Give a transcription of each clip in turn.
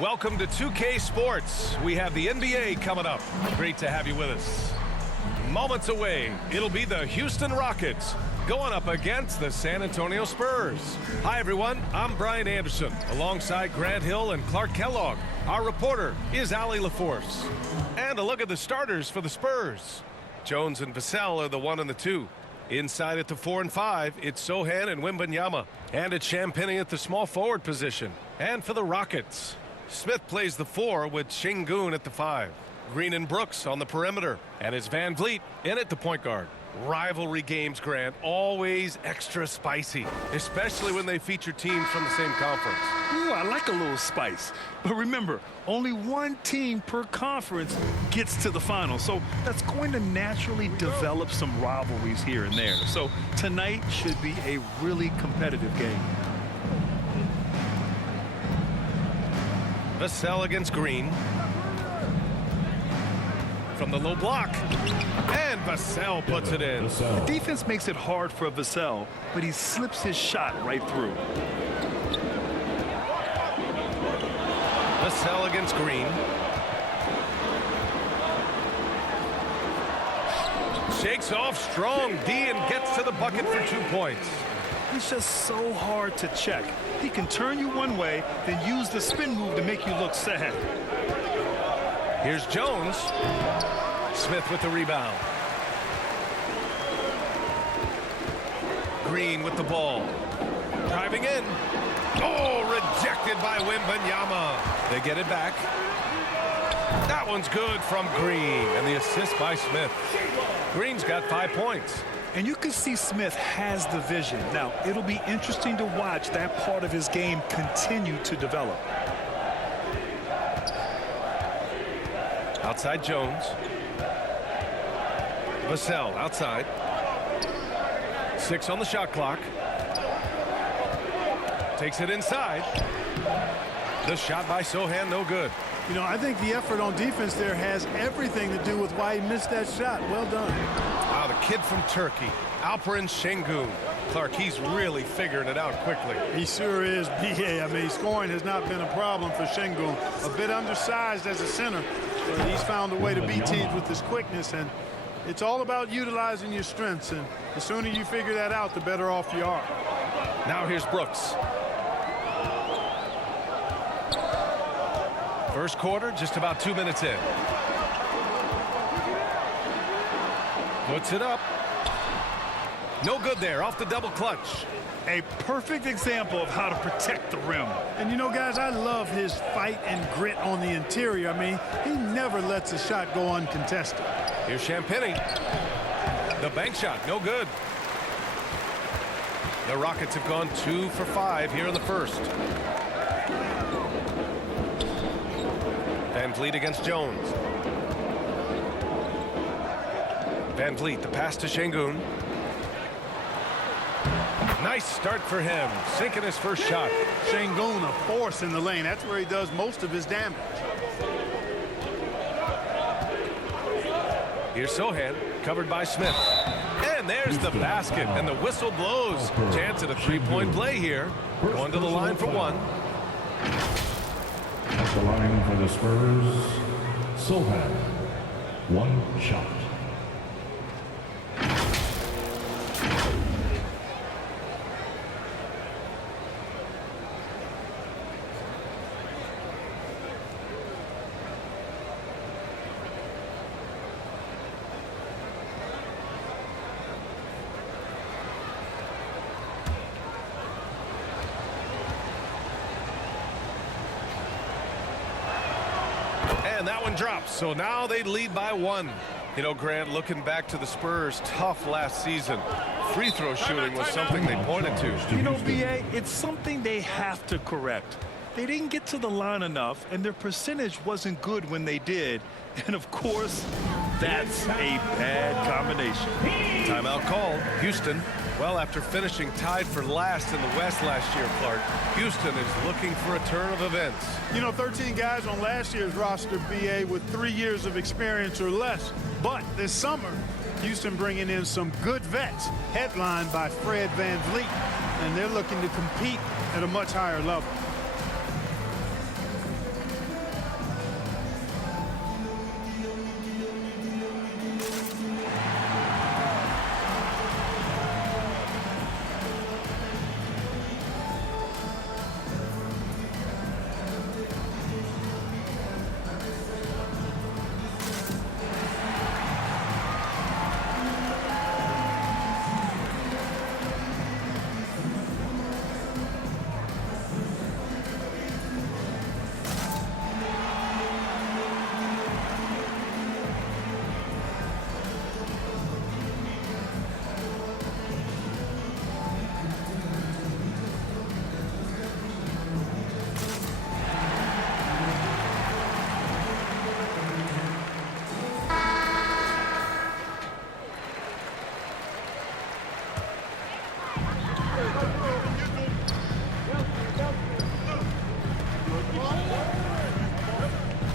Welcome to 2K Sports. We have the NBA coming up. Great to have you with us. Moments away, it'll be the Houston Rockets going up against the San Antonio Spurs. Hi, everyone. I'm Brian Anderson, alongside Grant Hill and Clark Kellogg. Our reporter is Allie LaForce. And a look at the starters for the Spurs. Jones and Vassell are the 1 and the 2. Inside at the 4 and 5, it's Sohan and Wembanyama. And it's Champagnie at the small forward position. And for the Rockets, Smith plays the 4 with Şengün at the 5. Green and Brooks on the perimeter. And it's Van Vliet in at the point guard. Rivalry games, Grant, always extra spicy, especially when they feature teams from the same conference. Ooh, I like a little spice. But remember, only one team per conference gets to the final. So that's going to naturally develop some rivalries here and there. So tonight should be a really competitive game. Vassell against Green. From the low block. And Vassell puts it in. The defense makes it hard for Vassell, but he slips his shot right through. Vassell against Green. Shakes off strong D and gets to the bucket for 2 points. He's just so hard to check. He can turn you one way, then use the spin move to make you look sad. Here's Jones. Smith with the rebound. Green with the ball. Driving in. Oh, rejected by Wembanyama. They get it back. That one's good from Green. And the assist by Smith. Green's got 5 points. And you can see Smith has the vision. Now, it'll be interesting to watch that part of his game continue to develop. Outside Jones. Vassell outside. 6 on the shot clock. Takes it inside. The shot by Sohan, no good. You know, I think the effort on defense there has everything to do with why he missed that shot. Well done. Wow, the kid from Turkey, Alperen Şengün. Clark, he's really figuring it out quickly. He sure is, B.A. I mean, scoring has not been a problem for Şengün. A bit undersized as a center, but he's found a way to beat teams with his quickness, and it's all about utilizing your strengths, and the sooner you figure that out, the better off you are. Now here's Brooks. First quarter, just about 2 minutes in. Puts it up. No good there, off the double clutch. A perfect example of how to protect the rim. And you know, guys, I love his fight and grit on the interior. I mean, he never lets a shot go uncontested. Here's Champagnie. The bank shot, no good. The Rockets have gone 2 for 5 here in the first. Van Vliet against Jones. Van Vliet, the pass to Şengün. Nice start for him, sinking his first shot. Şengün, a force in the lane. That's where he does most of his damage. Here's Sohan, covered by Smith. And there's the basket, and the whistle blows. Chance at a three-point play here. Going to the line for 1. At the line for the Spurs, Sohan. 1 shot. And that one drops, so now they lead by 1. You know, Grant, looking back to the Spurs' tough last season, free throw shooting was something they pointed to. You know, B.A., it's something they have to correct. They didn't get to the line enough, and their percentage wasn't good when they did. And, of course, that's a bad combination. Timeout called. Houston, well, after finishing tied for last in the West last year, Clark, Houston is looking for a turn of events. You know, 13 guys on last year's roster, B.A., with 3 years of experience or less. But this summer, Houston bringing in some good vets, headlined by Fred Van Vliet, and they're looking to compete at a much higher level.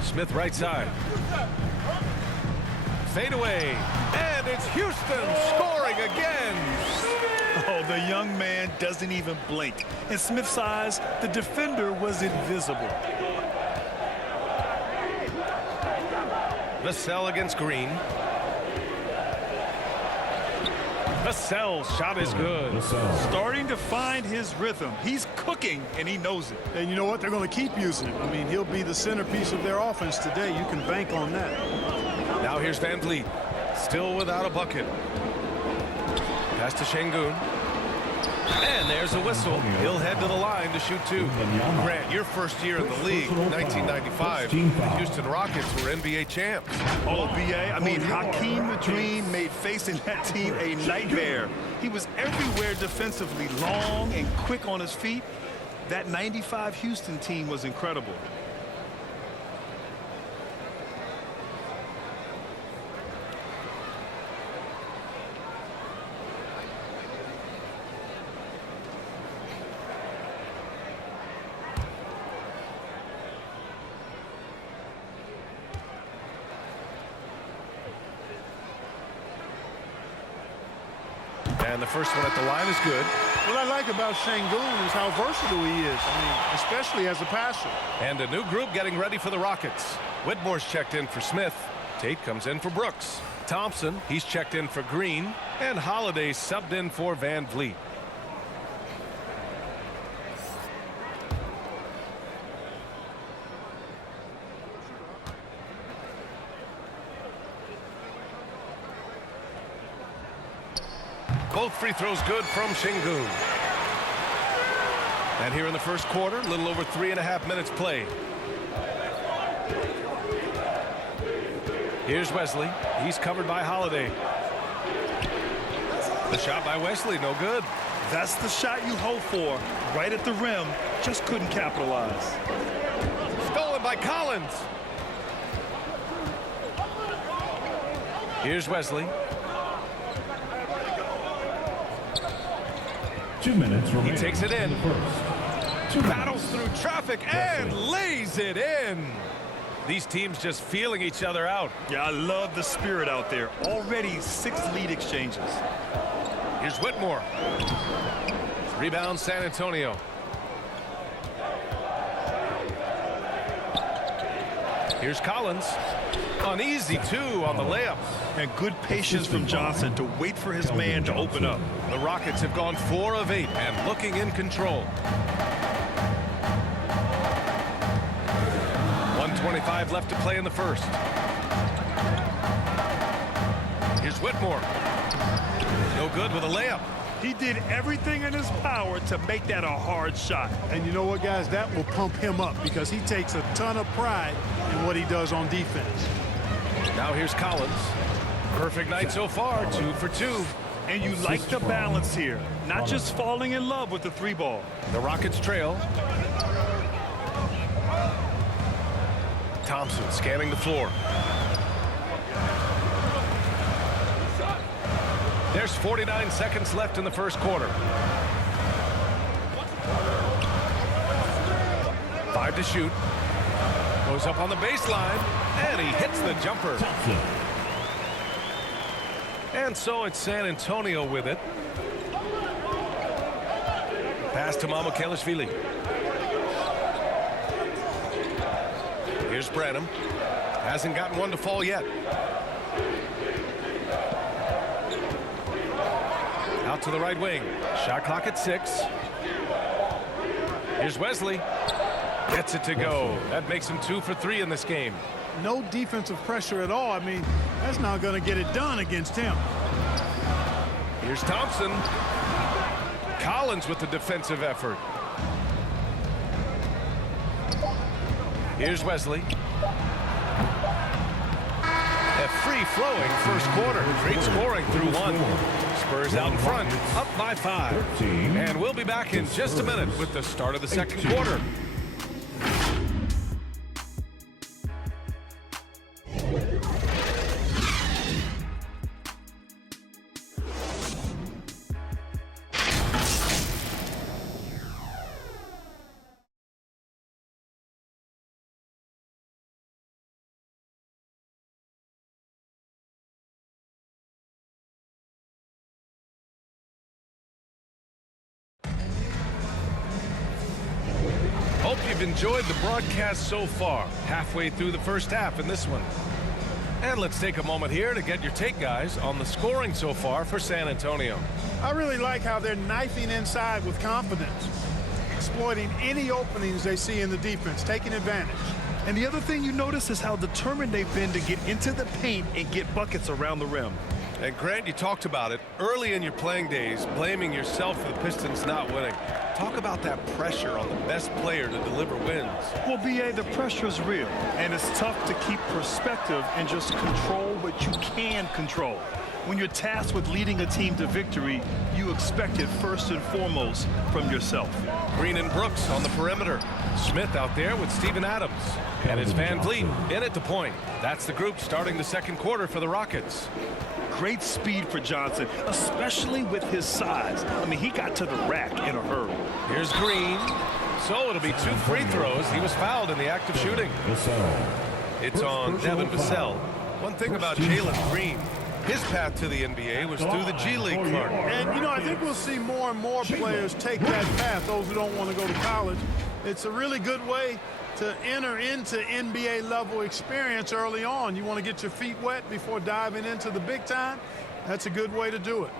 Smith right side. Fade away. And it's Houston scoring again. Oh, the young man doesn't even blink. In Smith's eyes, the defender was invisible. Vassell against Green. Vassell's shot is good. Starting to find his rhythm. He's cooking, and he knows it. And you know what? They're going to keep using him. I mean, he'll be the centerpiece of their offense today. You can bank on that. Now here's Van Vliet. Still without a bucket. Pass to Şengün. And there's a whistle. He'll head to the line to shoot two. Grant, your first year in the league, 1995, the Houston Rockets were NBA champs. Oh, B.A., I mean, Hakeem the Dream made facing that team a nightmare. He was everywhere defensively, long and quick on his feet. That 95 Houston team was incredible. And the first one at the line is good. What I like about Şengün is how versatile he is. I mean, especially as a passer. And a new group getting ready for the Rockets. Whitmore's checked in for Smith. Tate comes in for Brooks. Thompson, he's checked in for Green. And Holiday subbed in for Van Vliet. Both free throws good from Şengün. And here in the first quarter, a little over 3.5 minutes played. Here's Wesley. He's covered by Holiday. The shot by Wesley, no good. That's the shot you hope for. Right at the rim, just couldn't capitalize. Stolen by Collins. Here's Wesley. 2 minutes remaining. He takes it in. Two Battles through traffic and lays it in. These teams just feeling each other out. Yeah, I love the spirit out there. Already 6 lead exchanges. Here's Whitmore. Rebound San Antonio. Here's Collins. An easy 2 on the layup. And good patience from Johnson to wait for his man to open up. The Rockets have gone 4 of 8 and looking in control. 1:25 left to play in the first. Here's Whitmore. No good with a layup. He did everything in his power to make that a hard shot. And you know what, guys? That will pump him up because he takes a ton of pride in what he does on defense. Now here's Collins. Perfect night so far, 2 for 2. And you like the balance here. Not just falling in love with the 3 ball. The Rockets trail. Thompson scanning the floor. There's 49 seconds left in the first quarter. 5 to shoot. Goes up on the baseline, and he hits the jumper. And so it's San Antonio with it. Pass to Mamukelashvili. Here's Branham. Hasn't gotten one to fall yet. Out to the right wing. Shot clock at 6. Here's Wesley. Gets it to go. That makes him 2 for 3 in this game. No defensive pressure at all. I mean, that's not going to get it done against him. Here's Thompson. Collins with the defensive effort. Here's Wesley. A free-flowing first quarter. Great scoring through 1. Spurs out in front, up by 5. And we'll be back in just a minute with the start of the second quarter. Hope you've enjoyed the broadcast so far. Halfway through the first half in this one. And let's take a moment here to get your take, guys, on the scoring so far for San Antonio. I really like how they're knifing inside with confidence, exploiting any openings they see in the defense, taking advantage. And the other thing you notice is how determined they've been to get into the paint and get buckets around the rim. And Grant, you talked about it early in your playing days, blaming yourself for the Pistons not winning. Talk about that pressure on the best player to deliver wins. Well, B.A., the pressure is real, and it's tough to keep perspective and just control what you can control. When you're tasked with leading a team to victory, you expect it first and foremost from yourself. Green and Brooks on the perimeter. Smith out there with Steven Adams. And it's Van Vliet in at the point. That's the group starting the second quarter for the Rockets. Great speed for Johnson, especially with his size. I mean, he got to the rack in a hurry. Here's Green. So it'll be 2 free throws. He was fouled in the act of shooting. It's on Devin Vassell. One thing about Jalen Green, his path to the NBA was through the G League, Clark. And, you know, I think we'll see more and more players take that path, those who don't want to go to college. It's a really good way to enter into NBA level experience early on. You want to get your feet wet before diving into the big time. That's a good way to do it.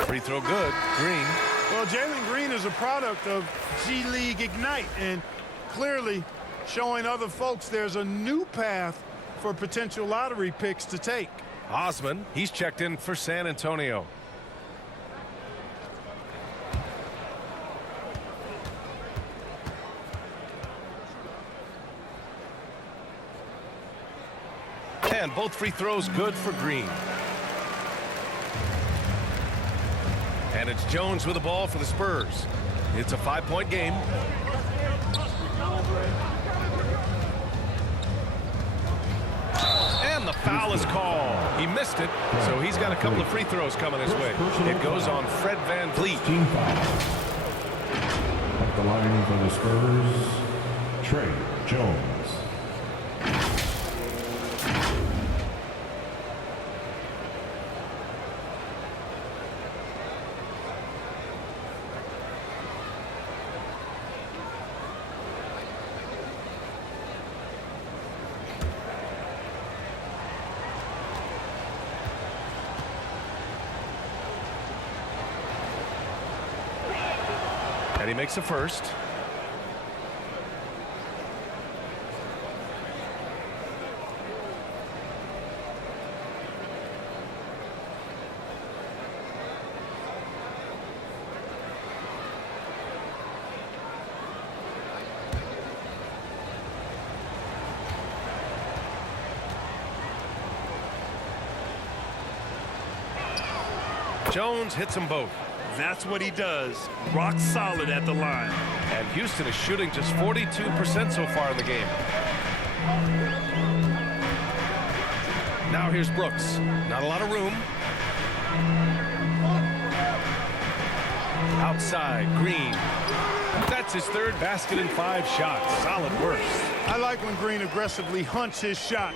Free throw good. Green. Well, Jalen Green is a product of G League Ignite and clearly showing other folks there's a new path for potential lottery picks to take. Osman, he's checked in for San Antonio. And both free throws good for Green. And it's Jones with the ball for the Spurs. It's a 5-point game. And the foul is called. He missed it, so he's got a couple of free throws coming his way. It goes on Fred Van Vliet. At the line for the Spurs, Trey Jones. And he makes a first. Jones hits them both. That's what he does. Rock solid at the line. And Houston is shooting just 42% so far in the game. Now here's Brooks. Not a lot of room. Outside, Green. That's his third basket in 5 shots. Solid work. I like when Green aggressively hunts his shot.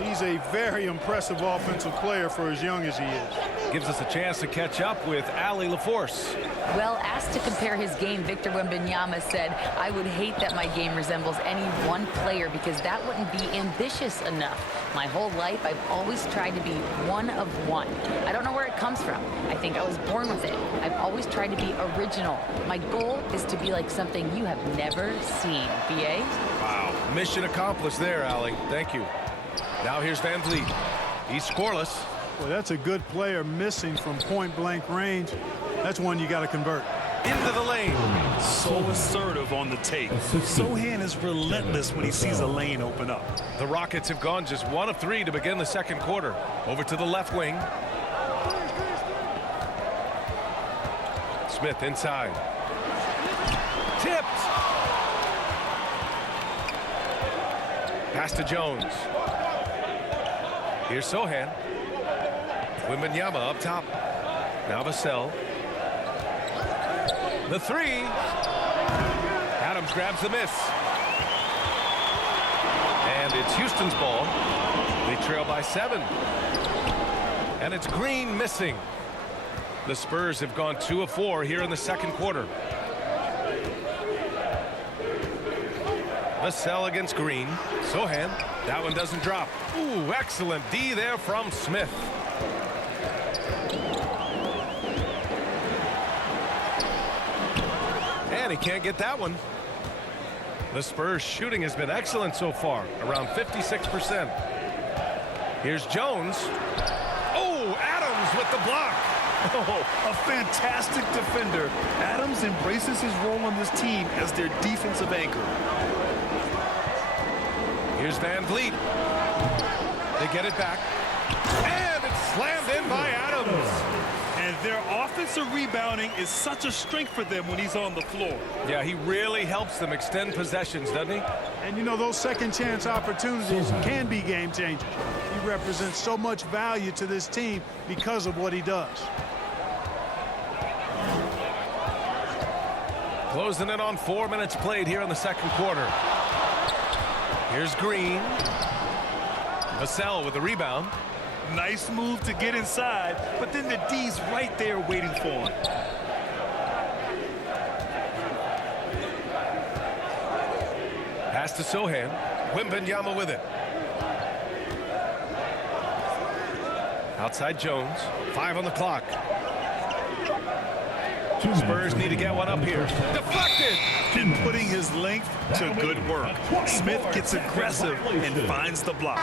He's a very impressive offensive player for as young as he is. Gives us a chance to catch up with Allie LaForce. Well, asked to compare his game, Victor Wembanyama said, "I would hate that my game resembles any one player because that wouldn't be ambitious enough. My whole life, I've always tried to be one of one. I don't know where it comes from. I think I was born with it. I've always tried to be original. My goal is to be like something you have never seen." B.A.? Wow. Mission accomplished there, Allie. Thank you. Now here's Van Vliet. He's scoreless. Well, that's a good player missing from point-blank range. That's one you got to convert. Into the lane. So assertive on the take. Sohan is relentless when he sees a lane open up. The Rockets have gone just 1 of 3 to begin the second quarter. Over to the left wing. Smith inside. Tipped. Pass to Jones. Here's Sohan. Wembanyama up top. Now Vassell. The 3. Adams grabs the miss. And it's Houston's ball. They trail by 7. And it's Green missing. The Spurs have gone 2 of 4 here in the second quarter. Vassell against Green. Sohan. That one doesn't drop. Ooh, excellent D there from Smith. And he can't get that one. The Spurs shooting has been excellent so far, around 56%. Here's Jones. Oh, Adams with the block. Oh, a fantastic defender. Adams embraces his role on this team as their defensive anchor. Here's Van Vliet. They get it back. And it's slammed in by Adams. And their offensive rebounding is such a strength for them when he's on the floor. Yeah, he really helps them extend possessions, doesn't he? And you know, those second chance opportunities can be game changers. He represents so much value to this team because of what he does. Closing in on 4 minutes played here in the second quarter. Here's Green. Vassell with the rebound. Nice move to get inside, but then the D's right there waiting for him. Pass to Sohan. Wembanyama with it. Outside Jones. 5 on the clock. Spurs need to get one up here. Deflected! And putting his length to good work. Smith gets aggressive and finds the block.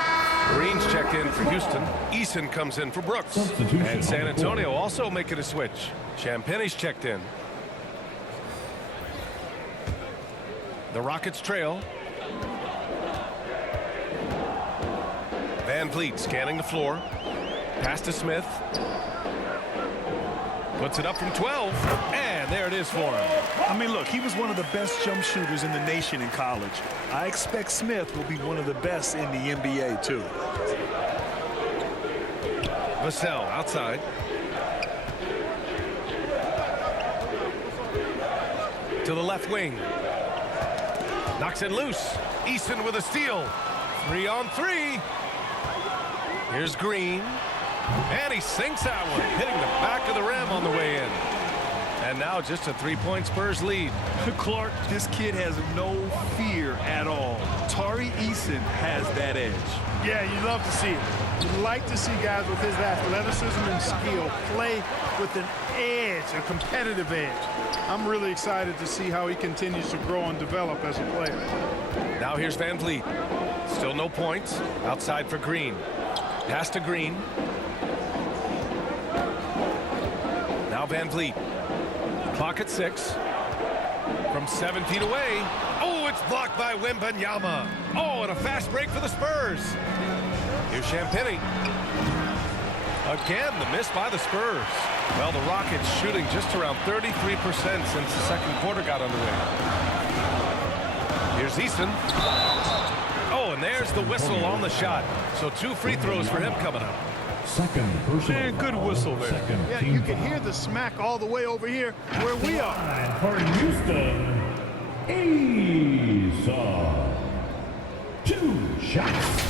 Green's checked in for Houston. Eason comes in for Brooks. And San Antonio also making a switch. Champagne's checked in. The Rockets trail. Van Vliet scanning the floor. Pass to Smith. Puts it up from 12. And there it is for him. I mean, look, he was one of the best jump shooters in the nation in college. I expect Smith will be one of the best in the NBA, too. Vassell outside. To the left wing. Knocks it loose. Eason with a steal. 3 on 3. Here's Green. And he sinks that one, hitting the back of the rim on the way in. And now just a 3-point Spurs lead. Clark, this kid has no fear at all. Tari Eason has that edge. Yeah, you love to see it. You like to see guys with his athleticism and skill play with an edge, a competitive edge. I'm really excited to see how he continues to grow and develop as a player. Now here's Van Vliet. Still no points. Outside for Green. Pass to Green. Now Van Vliet. Clock at 6. From 7 feet away. Oh, it's blocked by Wembanyama. Oh, and a fast break for the Spurs. Here's Champagnie. Again, the miss by the Spurs. Well, the Rockets shooting just around 33% since the second quarter got underway. Here's Eason. Oh, and there's the whistle on the shot. So 2 free throws for him coming up. Second personal. Man, good whistle there. Second Yeah, team you can foul. hear the smack all the way over here where we are. And for Houston, Asa. 2 shots.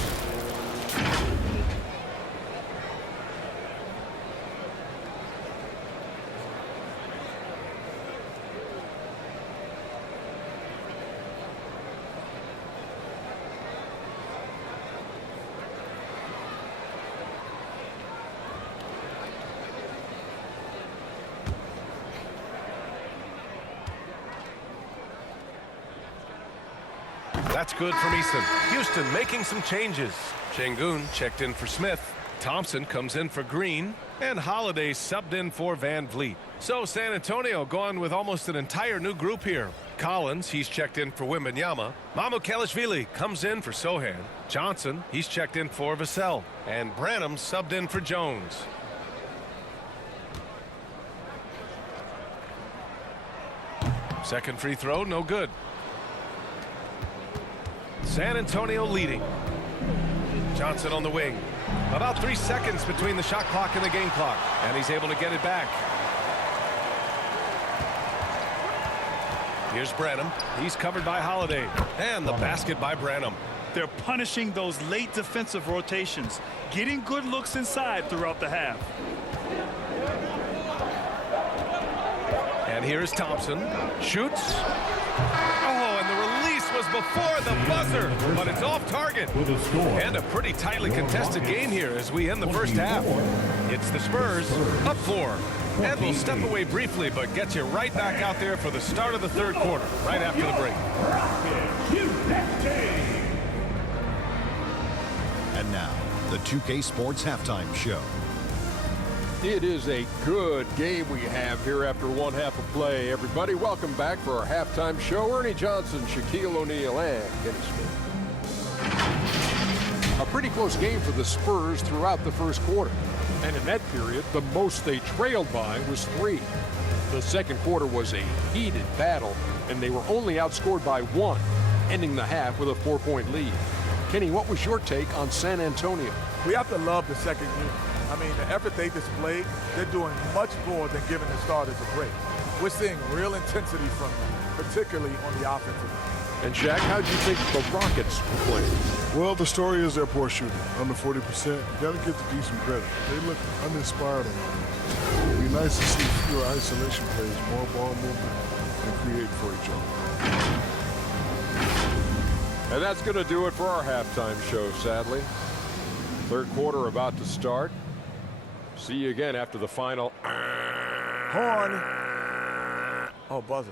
That's good from Eason. Houston making some changes. Şengün checked in for Smith. Thompson comes in for Green. And Holiday subbed in for Van Vliet. So San Antonio going with almost an entire new group here. Collins, he's checked in for Wembanyama. Mamukelashvili comes in for Sohan. Johnson, he's checked in for Vassell. And Branham subbed in for Jones. Second free throw, no good. San Antonio leading. Johnson on the wing. About 3 seconds between the shot clock and the game clock. And he's able to get it back. Here's Branham. He's covered by Holiday. And the basket by Branham. They're punishing those late defensive rotations, getting good looks inside throughout the half. And here's Thompson. Shoots. Oh, and the release was before the buzzer, but it's off target. And a pretty tightly contested game here as we end the first half. It's the Spurs up 4. And we'll step away briefly, but get you right back out there for the start of the third quarter, right after the break. And now, the 2K Sports Halftime Show. It is a good game we have here after one half of play. Everybody, welcome back for our halftime show. Ernie Johnson, Shaquille O'Neal, and Kenny Smith. A pretty close game for the Spurs throughout the first quarter. And in that period, the most they trailed by was 3. The second quarter was a heated battle, and they were only outscored by 1, ending the half with a 4-point lead. Kenny, what was your take on San Antonio? We have to love the second unit. I mean, the effort they displayed, they're doing much more than giving the starters a break. We're seeing real intensity from them, particularly on the offensive end. And Shaq, how'd you think the Rockets played? Well, the story is their poor shooting, under 40%. You got to give the D some credit. They look uninspired on that. It'd be nice to see fewer isolation plays, more ball movement, and create for each other. And that's going to do it for our halftime show, sadly. Third quarter about to start. See you again after the final. Horn. Oh, buzzer.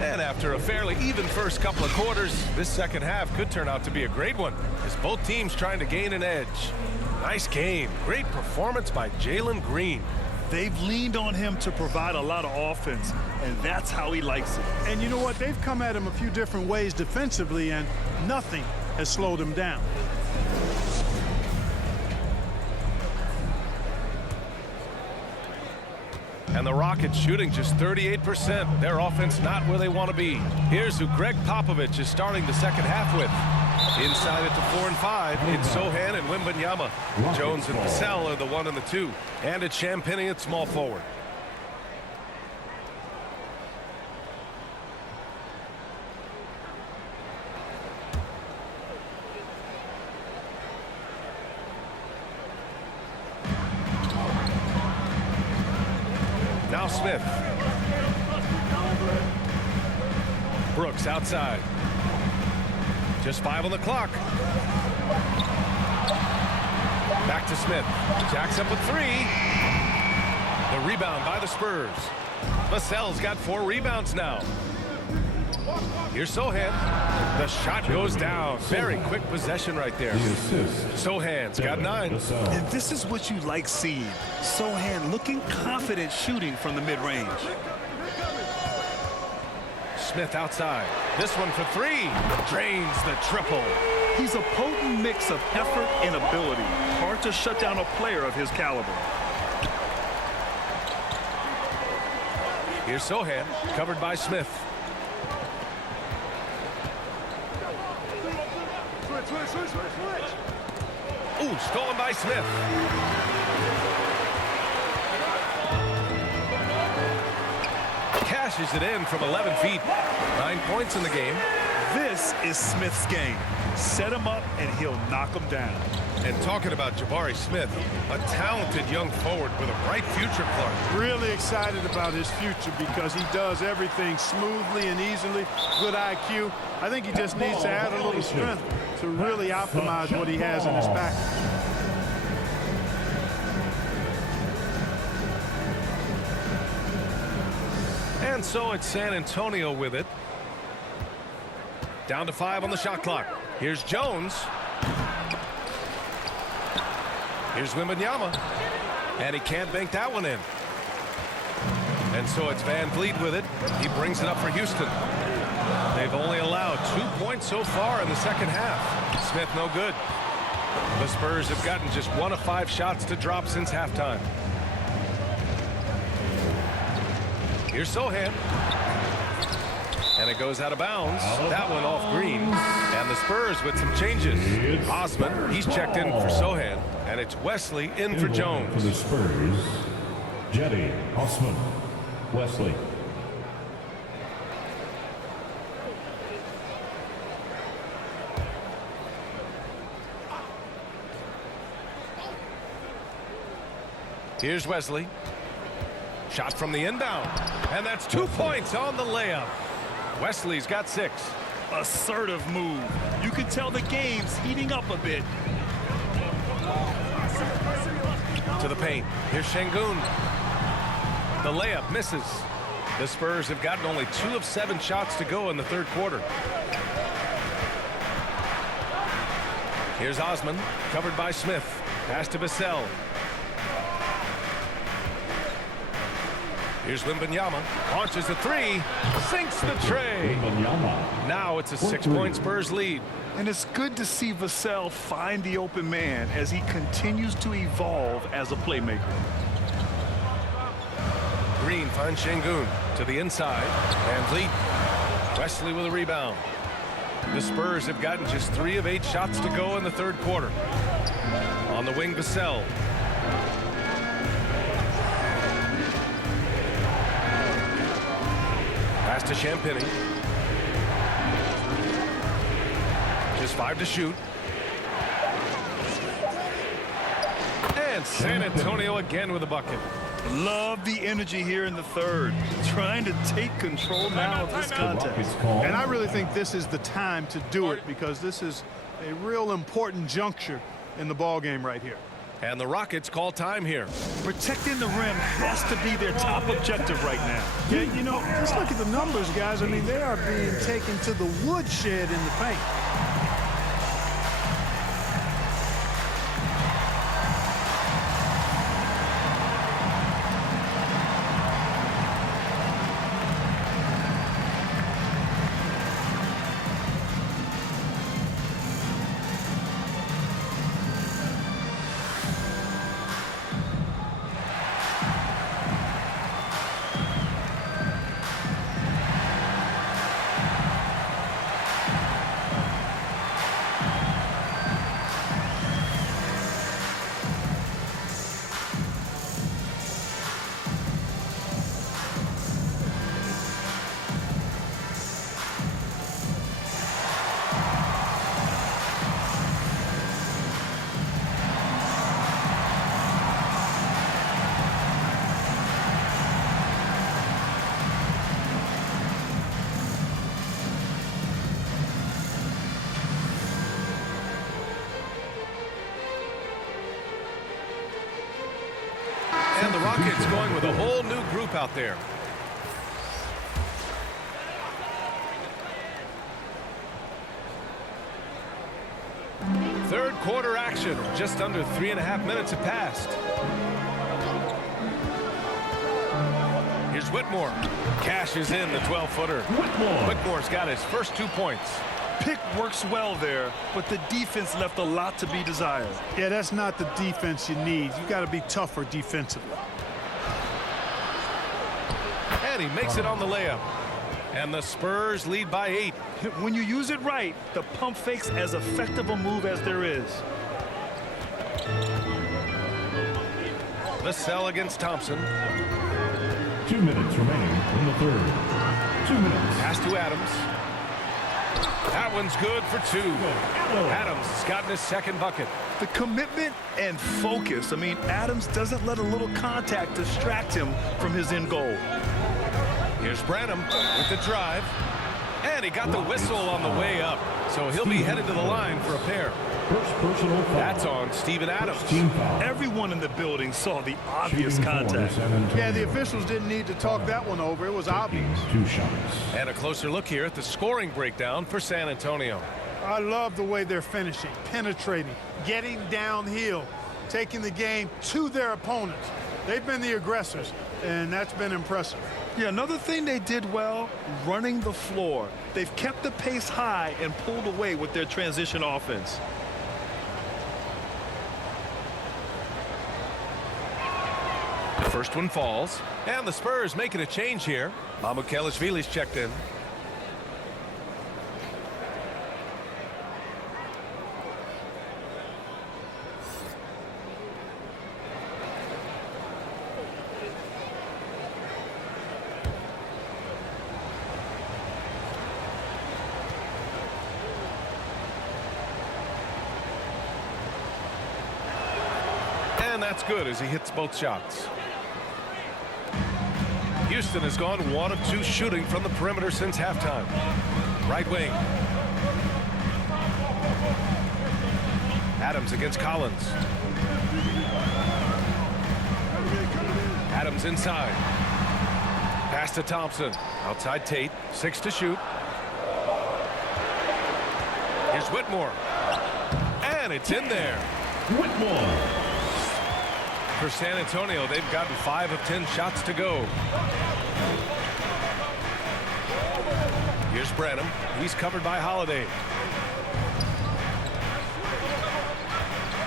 And after a fairly even first couple of quarters, this second half could turn out to be a great one as both teams trying to gain an edge. Nice game. Great performance by Jalen Green. They've leaned on him to provide a lot of offense, and that's how he likes it. And you know what? They've come at him a few different ways defensively, and nothing has slowed him down. And the Rockets shooting just 38%. Their offense not where they want to be. Here's who Greg Popovich is starting the second half with. Inside it to 4 and 5. It's Sohan and Wembanyama. Jones and Vassell are the 1 and the 2. And it's Champagnie at small forward. Now Smith. Brooks outside. Just 5 on the clock. Back to Smith. Jacks up with 3. The rebound by the Spurs. Vassell's got 4 rebounds now. Here's Sohan. The shot goes down. Very quick possession right there. Sohan's got 9. And this is what you like seeing. Sohan looking confident shooting from the mid-range. Smith outside. This one for 3. Drains the triple. He's a potent mix of effort and ability. Hard to shut down a player of his caliber. Here's Sohan, covered by Smith. Ooh, stolen by Smith. Cashes it in from 11 feet. 9 points in the game. This is Smith's game. Set him up and he'll knock him down. And talking about Jabari Smith, a talented young forward with a bright future, Clark. Really excited about his future because he does everything smoothly and easily. Good IQ. I think he just needs to add a little strength to really optimize what he has in his package. And so it's San Antonio with it. Down to 5 on the shot clock. Here's Jones. Here's Wembanyama. And he can't bank that one in. And so it's Van Vliet with it. He brings it up for Houston. They've only allowed 2 points so far in the second half. Smith no good. The Spurs have gotten just 1 of 5 shots to drop since halftime. Here's Sohan. And it goes out of bounds. That one off green. And the Spurs with some changes. Osman, he's checked in for Sohan. And it's Wesley in for Jones. For the Spurs, Jetty Osman. Wesley. Here's Wesley. Shot from the inbound. And that's 2 points on the layup. Wesley's got 6. Assertive move. You can tell the game's heating up a bit. To the paint. Here's Şengün. The layup misses. The Spurs have gotten only 2 of 7 shots to go in the third quarter. Here's Osman, covered by Smith. Pass to Vassell. Here's Wembanyama, launches a 3, sinks the tray. Now it's a 6-point Spurs lead. And it's good to see Vassell find the open man as he continues to evolve as a playmaker. Green finds Şengün to the inside. Van Vliet. Wesley with a rebound. The Spurs have gotten just 3 of 8 shots to go in the third quarter. On the wing, Vassell. Pass to Champagny. Just 5 to shoot. And San Antonio again with a bucket. Love the energy here in the third. Trying to take control now of this contest. And I really think this is the time to do it because this is a real important juncture in the ball game right here. And the Rockets call time here. Protecting the rim has to be their top objective right now. Yeah, you know, just look at the numbers, guys. I mean, they are being taken to the woodshed in the paint. And the Rockets going with a whole new group out there. Third quarter action. Just under 3.5 minutes have passed. Here's Whitmore. Cashes in the 12-footer. Whitmore's got his first 2 points. Pick works well there, but the defense left a lot to be desired. Yeah, that's not the defense you need. You got to be tougher defensively. And he makes it on the layup. And the Spurs lead by 8. When you use it right, the pump fake's as effective a move as there is. Vassell against Thompson. 2 minutes remaining in the third. 2 minutes. Pass to Adams. That one's good for 2. Adams has gotten his second bucket. The commitment and focus. I mean, Adams doesn't let a little contact distract him from his end goal. Here's Branham with the drive. And he got the whistle on the way up. So he'll be headed to the line for a pair. First personal foul. That's on Steven Adams. Team foul. Everyone in the building saw the obvious Shooting for contact. San Antonio. Yeah, the officials didn't need to talk that one over. It was obvious. 2 shots. And a closer look here at the scoring breakdown for San Antonio. I love the way they're finishing, penetrating, getting downhill, taking the game to their opponents. They've been the aggressors, and that's been impressive. Yeah, another thing they did well, running the floor. They've kept the pace high and pulled away with their transition offense. The first one falls. And the Spurs making a change here. Mamukelashvili's checked in. that's good as he hits both shots. Houston has gone 1 of 2 shooting from the perimeter since halftime. Right wing. Adams against Collins. Adams inside. Pass to Thompson. Outside Tate. 6 to shoot. Here's Whitmore. And it's in there. Whitmore. For San Antonio, they've gotten 5 of 10 shots to go. Here's Branham. He's covered by Holiday.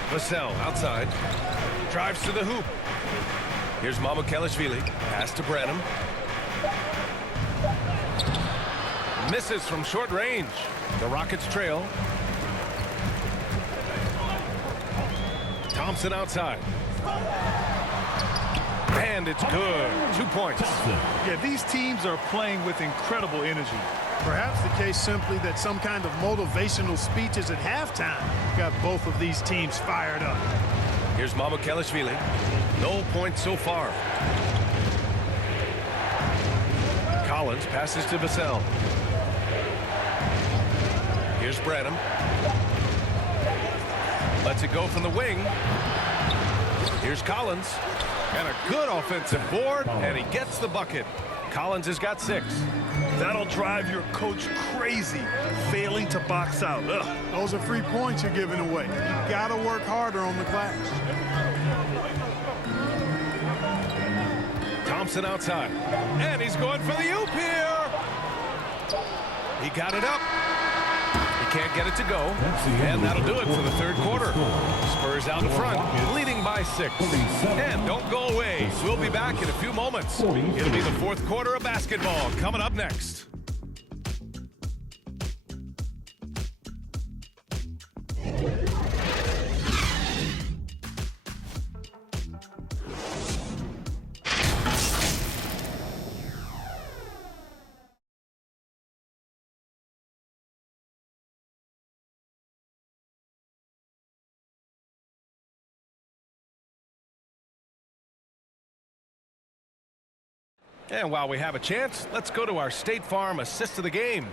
Vassell outside. Drives to the hoop. Here's Mamukelashvili. Pass to Branham. Misses from short range. The Rockets trail. Thompson outside. And it's good. 2 points. Yeah, these teams are playing with incredible energy. Perhaps the case simply that some kind of motivational speeches at halftime got both of these teams fired up. Here's Mamukelashvili. No points so far. Collins passes to Vassell. Here's Branham. Lets it go from the wing. Here's Collins. And a good offensive board, and he gets the bucket. Collins has got 6. That'll drive your coach crazy, failing to box out. Ugh. Those are free points you're giving away. You got to work harder on the glass. Thompson outside. And he's going for the oop here. He got it up. He can't get it to go. And that'll do it for the third quarter. Spurs out in front, leading by 6. And don't go away. We'll be back in a few moments. It'll be the fourth quarter of basketball coming up next. And while we have a chance, let's go to our State Farm assist of the game.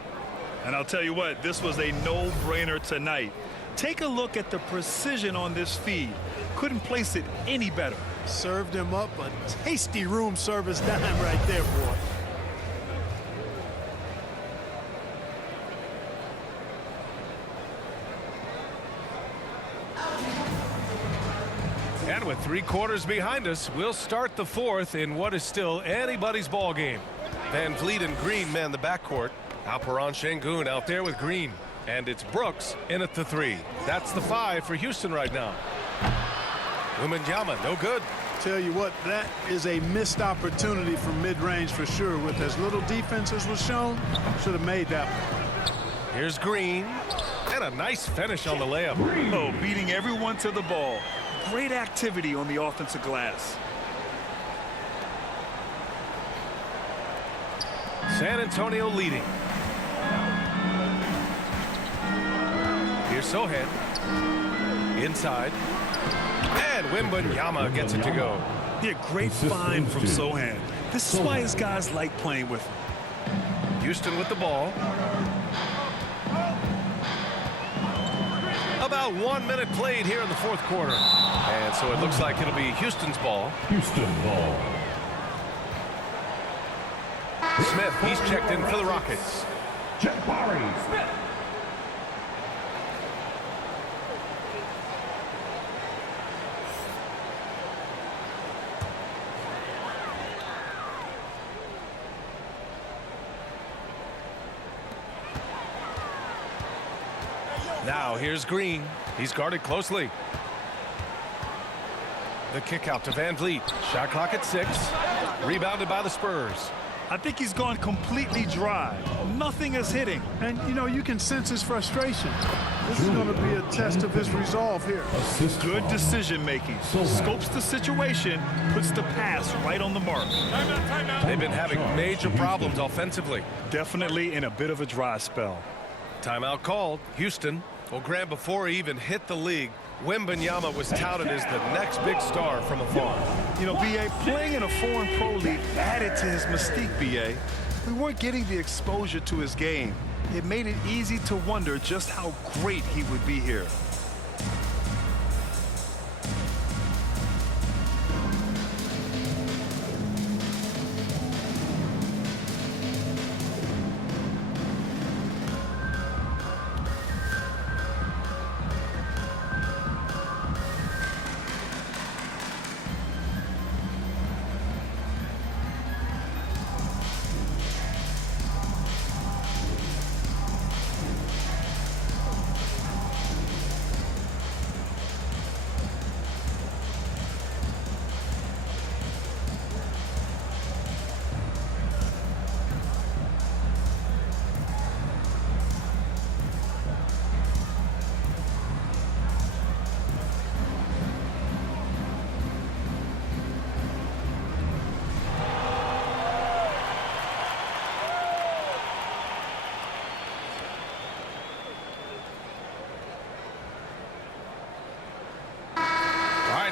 And I'll tell you what, this was a no-brainer tonight. Take a look at the precision on this feed. Couldn't place it any better. Served him up a tasty room service dime right there, boy. And with 3 quarters behind us, we'll start the fourth in what is still anybody's ball game. Van Vliet and Green man the backcourt. Alperon Şengün out there with Green. And it's Brooks in at the 3. That's the 5 for Houston right now. Wembanyama, no good. Tell you what, that is a missed opportunity from mid-range for sure. With as little defense as was shown, should have made that one. Here's Green. And a nice finish on the layup. Oh, beating everyone to the ball. Great activity on the offensive glass. San Antonio leading. Here's Sohan. Inside. And Wembanyama gets it to go. Yeah, great find from Sohan. This is why his guys like playing with him. Houston with the ball. About 1 minute played here in the fourth quarter. And so it looks like it'll be Houston's ball. Houston ball. Smith, he's checked in for the Rockets. Jabari Smith. Now here's Green. He's guarded closely. The kick out to Van Vliet. Shot clock at 6. Rebounded by the Spurs. I think he's gone completely dry. Nothing is hitting. And, you know, you can sense his frustration. This is going to be a test of his resolve here. Good decision-making. Scopes the situation, puts the pass right on the mark. They've been having major problems offensively. Definitely in a bit of a dry spell. Timeout called. Houston Well, Graham, before he even hit the league, Wembanyama was touted as the next big star from afar. You know, B.A., playing in a foreign pro league added to his mystique, B.A. We weren't getting the exposure to his game. It made it easy to wonder just how great he would be here.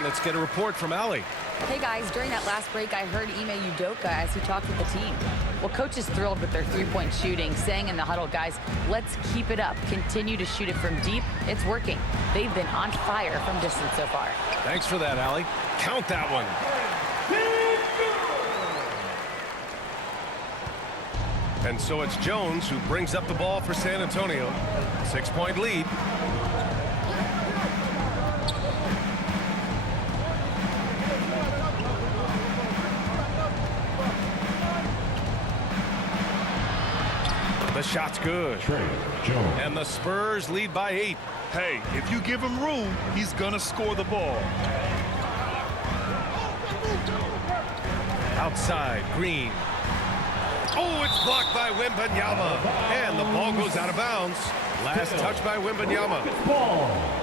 Let's get a report from Allie. Hey guys, during that last break, I heard Ime Udoka as he talked with the team. Well, coach is thrilled with their three-point shooting, saying in the huddle, guys, let's keep it up. Continue to shoot it from deep. It's working. They've been on fire from distance so far. Thanks for that, Allie. Count that one. And so it's Jones who brings up the ball for San Antonio. 6-point lead. The shot's good. And the Spurs lead by 8. Hey, if you give him room, he's gonna score the ball. Outside, Green. Oh, it's blocked by Wembanyama. And the ball goes out of bounds. Last touch by Wembanyama. Ball.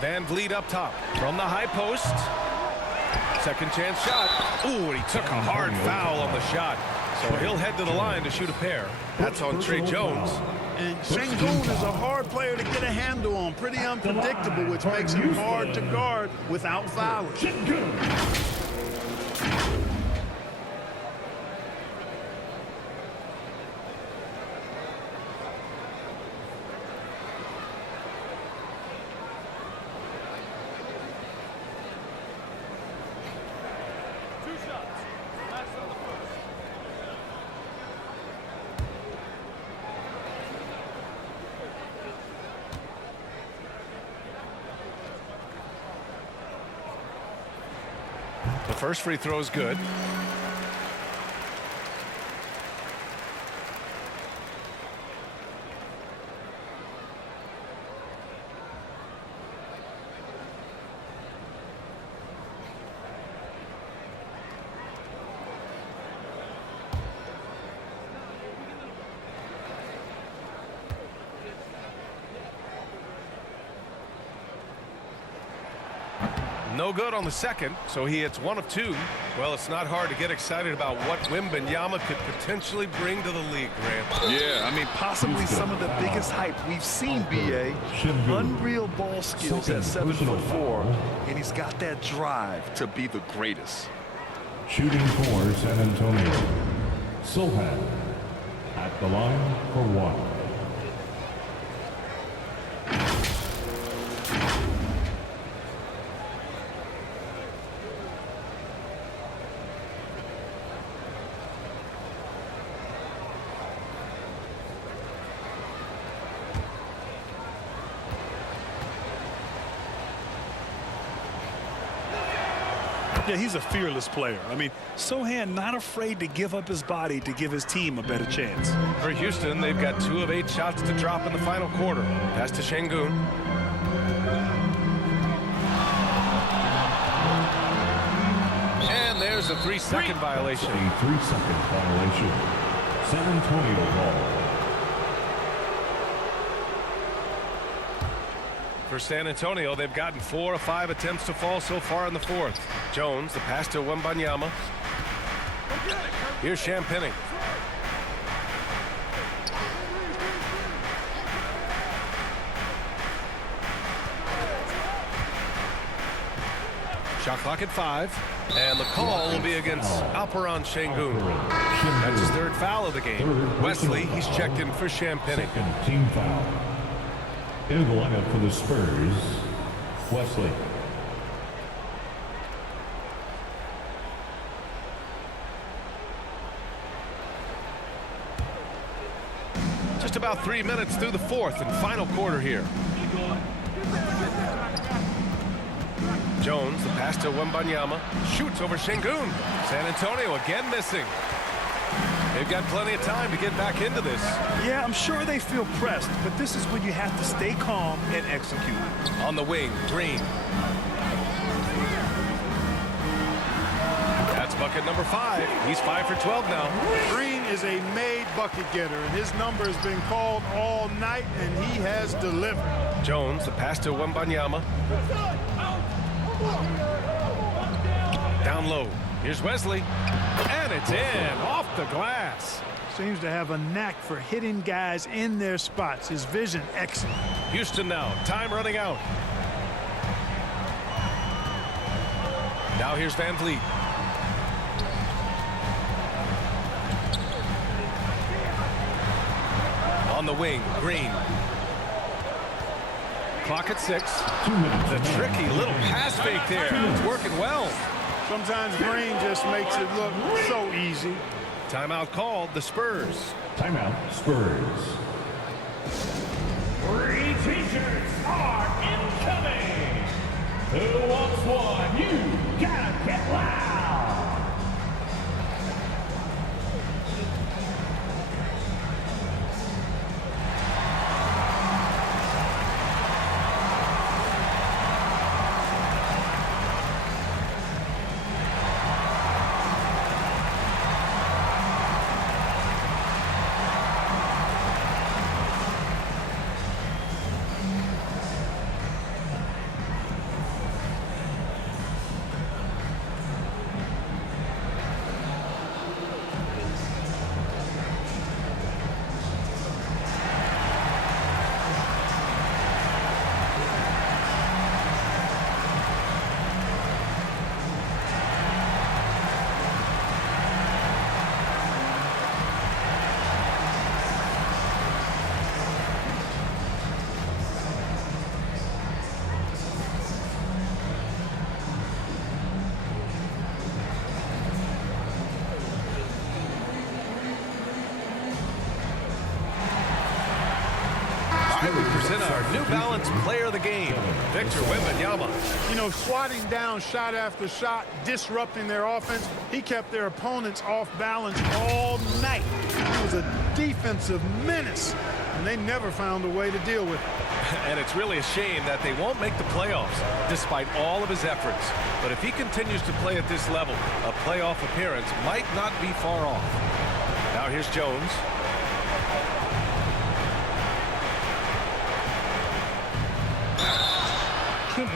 Van Vliet up top from the high post. Second chance shot. Ooh, and he took a hard foul on the shot. So he'll head to the line to shoot a pair. That's on Trey Jones. And Sengun is a hard player to get a handle on. Pretty unpredictable, which makes him hard to guard without fouling. The first free throw is good. No good on the second, so he hits 1 of 2. Well, it's not hard to get excited about what Wembanyama could potentially bring to the league, Grant. Yeah, I mean, possibly some of the biggest hype we've seen, B.A. Unreal ball skills at 7'4", and he's got that drive to be the greatest. Shooting for San Antonio. Sohan at the line for 1. Yeah, he's a fearless player. I mean, Sohan not afraid to give up his body to give his team a better chance. For Houston, they've got 2 of 8 shots to drop in the final quarter. Pass to Sengun. And there's a 3-second violation. A 3-second violation. San Antonio ball. For San Antonio, they've gotten 4 of 5 attempts to fall so far in the fourth. Jones, the pass to Wembanyama. Here's Champagnie. Shot clock at 5. And the call will be against Alperen Sengun. That's his 3rd foul of the game. Wesley, he's checked in for Champagnie. Second team foul. In the lineup for the Spurs, Wesley. Just about 3 minutes through the fourth and final quarter here. Jones, the pass to Wembanyama, shoots over Sengun. San Antonio again missing. They've got plenty of time to get back into this. Yeah, I'm sure they feel pressed, but this is when you have to stay calm and execute. On the wing, Green. That's bucket number 5. He's 5 for 12 now. Green is a made bucket getter, and his number has been called all night, and he has delivered. Jones, the pass to Wembanyama. Down low. Here's Wesley. And it's in. Off the glass. Seems to have a knack for hitting guys in their spots. His vision excellent. Houston now. Time running out. Now here's Van Vliet. On the wing, Green. Clock at 6. 2 minutes. The tricky little pass fake there. It's working well. Sometimes Green just makes it look so easy. Timeout called, the Spurs. Timeout, Spurs. Free t-shirts are incoming. Who wants one? You gotta get loud. We present our New Balance player of the game, Victor Wembanyama. You know, swatting down shot after shot, disrupting their offense. He kept their opponents off balance all night. He was a defensive menace, and they never found a way to deal with it. And it's really a shame that they won't make the playoffs despite all of his efforts. But if he continues to play at this level, a playoff appearance might not be far off. Now here's Jones.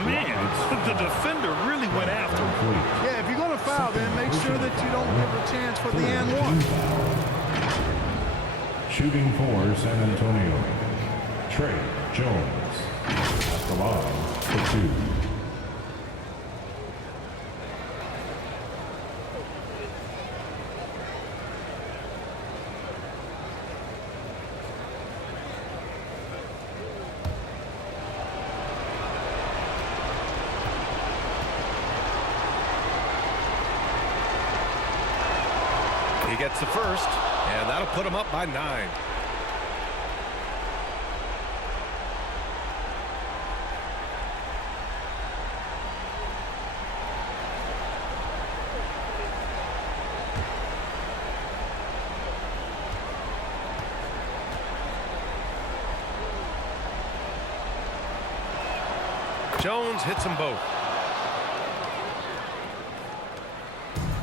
Man, the defender really went after him. Yeah, if you're going to foul, then make sure that you don't give a chance for the and one. Shooting for San Antonio, Trey Jones. At the line for 2. He gets the first, and that'll put him up by 9. Jones hits them both.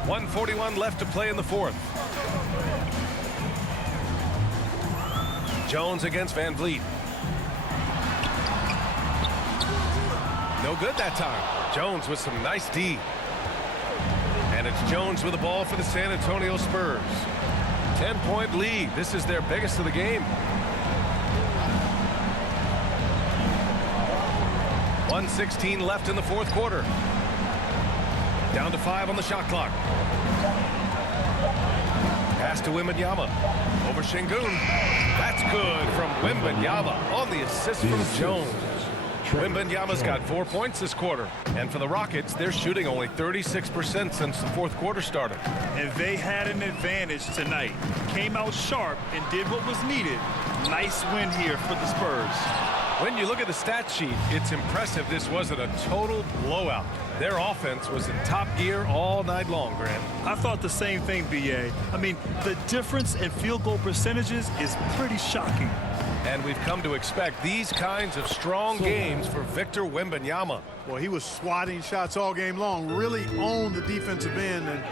1:41 left to play in the fourth. Jones against Van Vliet. No good that time. Jones with some nice D. And it's Jones with the ball for the San Antonio Spurs. 10-point lead. This is their biggest of the game. 1:16 left in the fourth quarter. Down to 5 on the shot clock. Pass to Wembanyama. Over Şengün. That's good from Wembanyama on the assist from Jones. Wembanyama's got 4 points this quarter. And for the Rockets, they're shooting only 36% since the fourth quarter started. And they had an advantage tonight. Came out sharp and did what was needed. Nice win here for the Spurs. When you look at the stat sheet, it's impressive this wasn't a total blowout. Their offense was in top gear all night long, Grant. I thought the same thing, B.A. I mean, the difference in field goal percentages is pretty shocking. And we've come to expect these kinds of strong games for Victor Wembanyama. Well, he was swatting shots all game long, really owned the defensive end and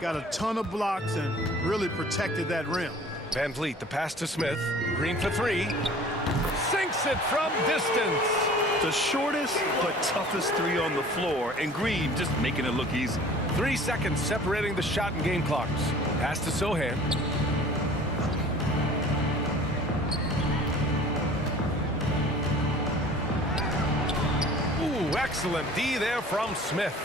got a ton of blocks and really protected that rim. Van Vliet, the pass to Smith. Green for 3. Sinks it from distance. The shortest but toughest 3 on the floor, and Green just making it look easy. 3 seconds separating the shot and game clocks. Pass to Sohan. Ooh, excellent D there from Smith.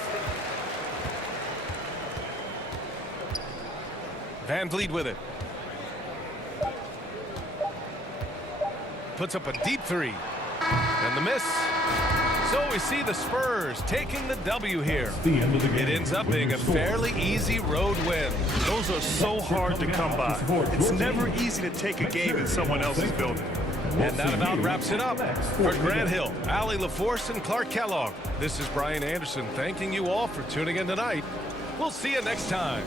Van Vliet with it. Puts up a deep 3. And the miss. So we see the Spurs taking the W here. It ends up being a fairly easy road win. Those are so hard to come by. It's never easy to take a game in someone else's building. And that about wraps it up. For Grant Hill, Allie LaForce, and Clark Kellogg, this is Brian Anderson thanking you all for tuning in tonight. We'll see you next time.